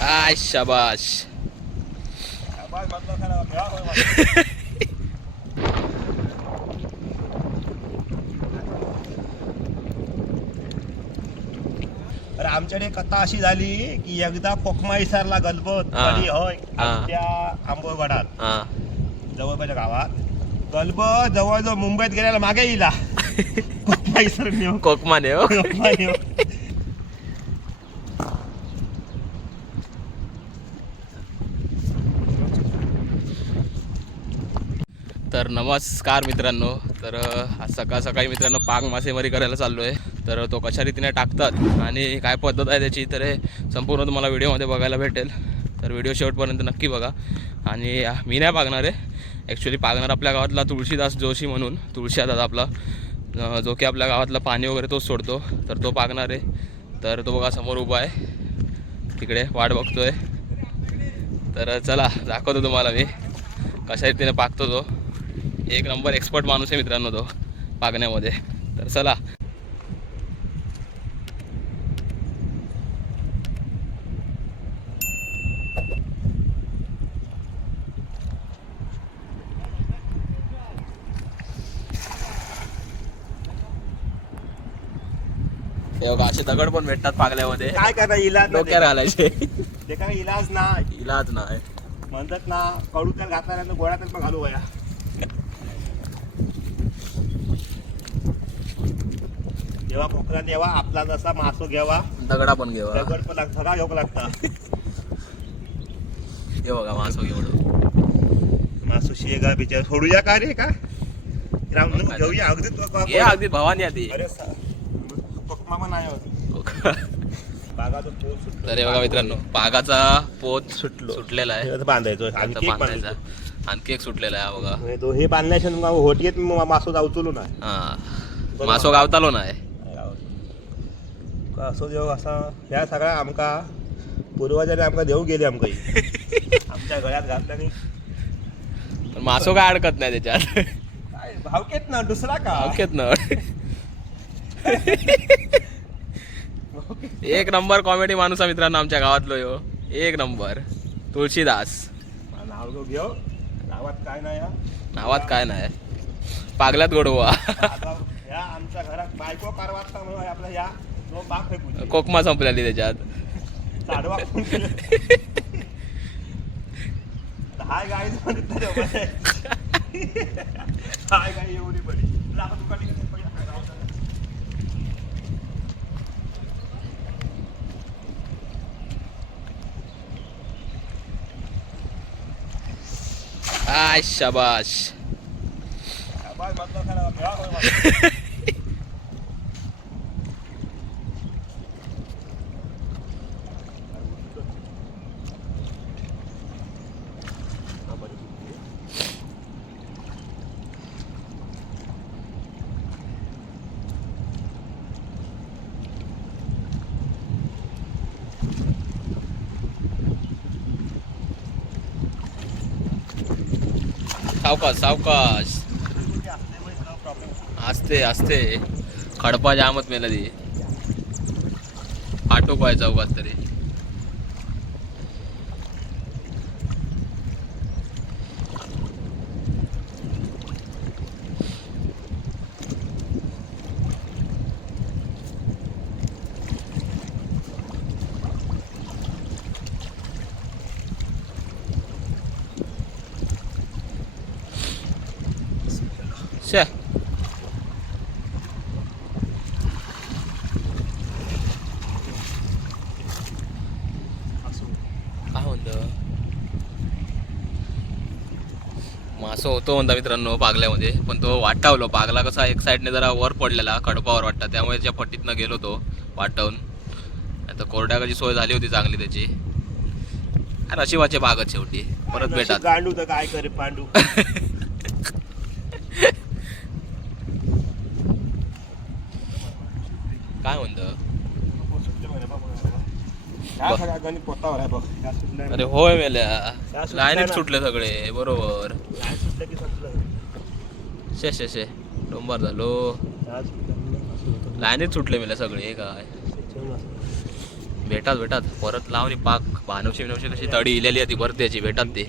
I शाबाश. तर आमच्याकडे कथा अशी झाली की एकदा कोकमा इसारला गलबत कधी होय त्या आंबोगडात जवळपासच्या गावात गलब जवळजवळ मुंबईत गेल्याला मागे येईला कोकमा इसार नेऊ कोकमाने हो. कोकमा नेऊ. तर नमस्कार मित्रांनो. तर आज सकाळ सकाळी मित्रांनो पाग मासेमारी करायला चाललो आहे. तर तो कशा रीतीने टाकतात आणि काय पद्धत आहे त्याची तर हे संपूर्ण तुम्हाला व्हिडिओमध्ये बघायला भेटेल. तर व्हिडिओ शेवटपर्यंत नक्की बघा. आणि मी नाही पागणार आहे, ॲक्च्युली पागणार आपल्या गावातला तुळशीदास जोशी म्हणून, तुळशी दादा आपला, जो की आपल्या गावातलं पाणी वगैरे तोच सोडतो. तर तो पागणार आहे. तर तो बघा समोर उभा आहे, तिकडे वाट बघतोय. तर चला दाखवतो तुम्हाला मी कशा रीतीने पागतो तो. एक नंबर एक्सपर्ट माणूस आहे मित्रांनो तो पागण्यामध्ये. तर चला. हे बघा असे दगड पण भेटतात पागल्यामध्ये. काय करणार इलाज डोक्यात घालायचे. ते काय इलाज नाही. इलाज नाही म्हणतात ना कडू तेल घातल्यानंतर गोळ्या तेल पण घालू वया. जेव्हा कोकणात येवा आपला जसा मासो घ्यावा दगडा पण घेवा. दगड पण लागतं सगळा घेऊ लागतं. हे बघा मासो एवढं मासो शेगा बिचार सोडूया का रे का घेऊया अगदी हे अगदी भवानी आधी. अरे कोकमा पण नाही होत. बागाचं पोत सुटलं. तर हे बघा मित्रांनो पागाचा पोत सुटलेला आहे. बांधायचो आता बांधायचा. आणखी एक सुटलेला आहे बघा. तो हे बांधल्याशिवाय होटीत मासो जाऊचलो नाही. हा मासो गावतालो नाही. असो देव असा ह्या सगळ्या आमका पूर्वजांनी आमका देऊ गेले आमका आमच्या गळ्यात घातल्याने. पण मासो काय अडकत नाही त्याच्यात. काय भावकेत ना दुसरा का ओकेत ना. एक नंबर कॉमेडी माणूस आहे मित्रांनो आमच्या गावातलो यो. एक नंबर तुळशीदास. नाव घेऊ घेऊ. नावात काय नाही हा. नावात काय नाही, पागल्यात गोडवा. या आमच्या घरात बायको कारवाचा म्हणून आपला या जो बाप फेकू कोकमा संपलेली त्याच्यात. साडवा हाय गाई हाय गाई एवढी बडी आय शाबाश. सावकाश सावकाश असते असते. खडपा जामच मेला ती. आटो पाय चौकात तरी. शे काय म्हणतं मासो होतो म्हणता मित्रांनो पागल्यामध्ये. पण तो वाटावलो पागला कसा एक साईडने जरा वर पडलेला खडपावर वाटता, त्यामुळे त्याच्या पट्टीतनं गेलो तो वाटवून. आता कोरड्याची सोय झाली होती चांगली त्याची. नशिबाचे बागच शेवटी परत भेटात. गांडू तर काय करे पांडू. काय म्हणतं अरे होय मेल्या लाईनीत सुटले सगळे बरोबर. शे शे शे डोंबर झालो लाईनीत सुटले मेल्या सगळे. काय भेटात परत लावणी पाक भानवशी बिनवशी कशी तडी इलेली आहे ती परत त्याची भेटात ती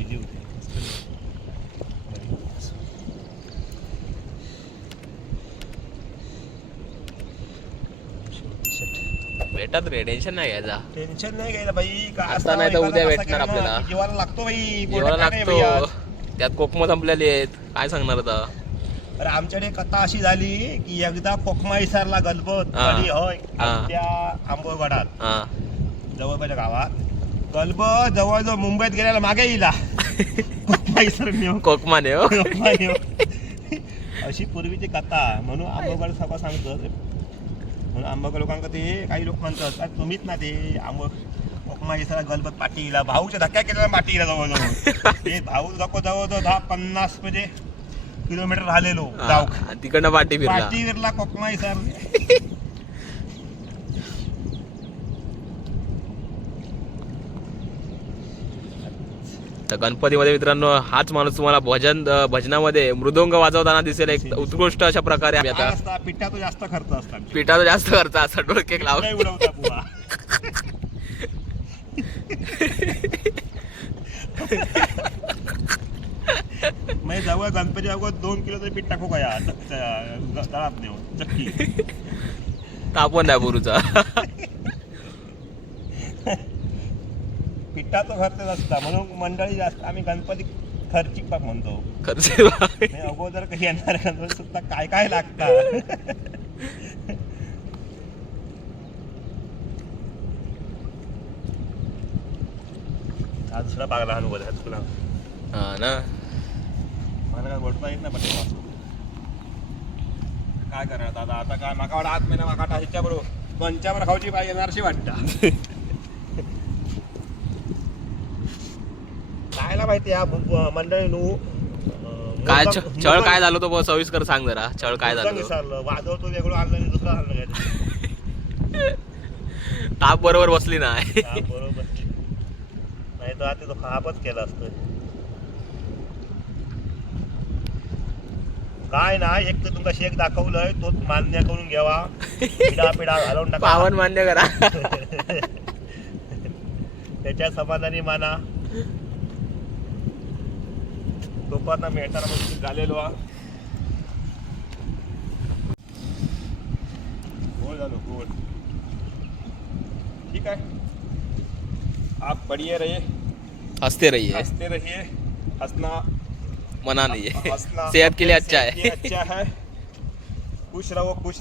भेटात रे टेन्शन नाही घ्यायचा टेन्शन नाही घ्यायला बाई का आता नाही तर उद्या भेटणार आपल्याला. जीवाला लागतो बाई जेवायला पोटात काय नाही बाई आज. लागतो त्यात कोकम संपलेली आहेत काय सांगणार आता अरे आमच्याकडे कथा अशी झाली की एकदा कोकमा इसारला गलबत हा. तडी होय हा. त्या आंबोगडात हा जवळपासच्या गावात गलब जवळजवळ मुंबईत गेल्याला मागे येईला कोकमा इसार नेऊन कोकमाने हो कोकमा नेऊन. अशी पूर्वीची कथा म्हणून आंबोगड सभा सांगतो म्हणून आंबोगड लोकांका ते काही लोक म्हणतात "काय तुम्हीच ना ते कोकमा इसारा गलबत पाठी गेला भाऊच्या धक्का केलेला पाठी गेला जवळजवळ ते भाऊ नको जवळजवळ 10-50 म्हणजे किलोमीटर राहिलेलो जाऊ हा, तिकडनं पाठी फिरला पाठीवरला कोकमा इसार तर गणपतीमध्ये मित्रांनो हाच माणूस तुम्हाला भजनामध्ये मृदंग वाजवताना दिसेल एक उत्कृष्ट अशा प्रकारे आम्ही काय आता असता पिठाचा जास्त खर्च असता पिठाचा जास्त खर्च असा डोळके लाव नाही उडवता बुवा म्हणजे जवळ गणपती अगोदर 2 किलोचं पीठ टाकू का या दळात नेऊन चक्की तापण नाही बुरूचा पिठाचा खर्च असता म्हणून मंडळी जास्त आम्ही गणपती खर्चिक पाक म्हणतो खर्च म्हणजे अगोदर काही येणार गणपती सुद्धा काय काय लागतात हा दुसरा पाक लहान उभं तुला हा ना मला काय बोलता येत ना पण काय करणार दादा आता काय माका वाटत 8 महिना माका ह्याच्या बरोबर पंचावर खाऊची पाहिजे येणारशी वाटतं कायला माहिती या मंडळी काय छळ काय झालं तो सविस्कर सांग जरा छळ काय झालं विसरलं वाजवतो वेगळं आणलं आणि दुसरं आणलं काय ताप बरोबर बसली नाही बरोबर नाही तर आता तो खापच केला असतं काय नाही एक तर तुमका शेक दाखवलंय तो मान्य करून घ्यावा पिढा घालून टाका पावन मान्य करा त्याच्या समाधानी माना तोपांना मिळताना मग झालेलो गोल झालो गोल ठीक आहे आप बढ़िया रहिए हंसते रहिए हंसते रहिए हंसना मना नहीं है हंसना सेहत के लिए अच्छा है अच्छा है खुश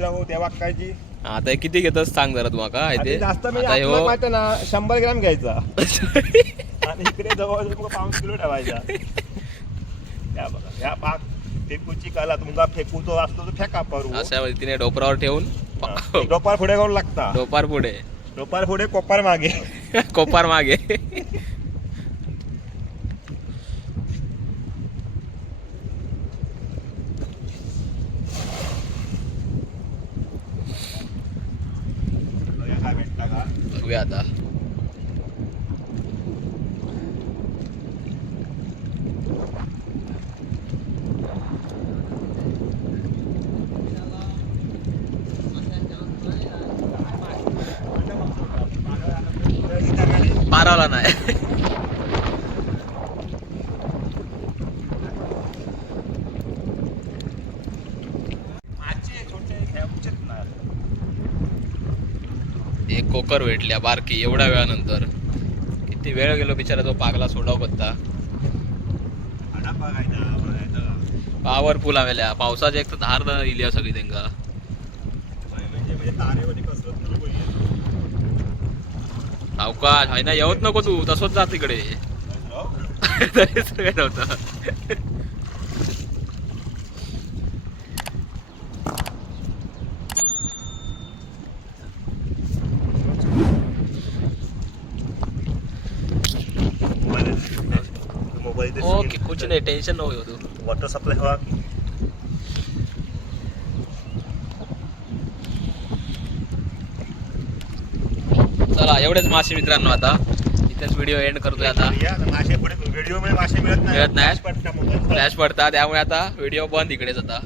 रहो देवा काळजी आता हे किती घेतस सांग जरा तू माका आणि इथे जास्त मी आता ह्यो- आपल्याला माहिती ना 100 ग्रॅम घ्यायचा आणि इकडे जवळ 5 किलो ठेवायचा या बघा या पाक फेकूची कला तुमचा फेकू तो असतो तो फेका परू अशा तिने डोपरावर ठेवून डोपार पुढे करून लागता डोपार पुढे डोपार पुढे कोपार मागे कोपार मागे काय भेटला का बघूया आता पारावला नाही एक कोकर भेटल्या बारकी एवढ्या वेळानंतर किती वेळ गेलो बिचारा तो पागला सोडाव बत्ता पॉवरफुल आवेल्या पावसाच्या एक तर धार इली सगळी त्यांका अवकाश आहे ना येऊच नको तू तसंच जा तिकडे तरी सगळं नव्हतं ओके कुछ नाही टेन्शन नको तू वॉटर सप्लाय हवा चला एवढेच मासे मित्रांनो आता इथेच व्हिडिओ एंड करतोय आता मासे पुढे व्हिडिओ मध्ये मासे मिळत मिळत नाही. पडतात फ्लॅश पडता त्यामुळे आता व्हिडिओ बंद इकडेच आता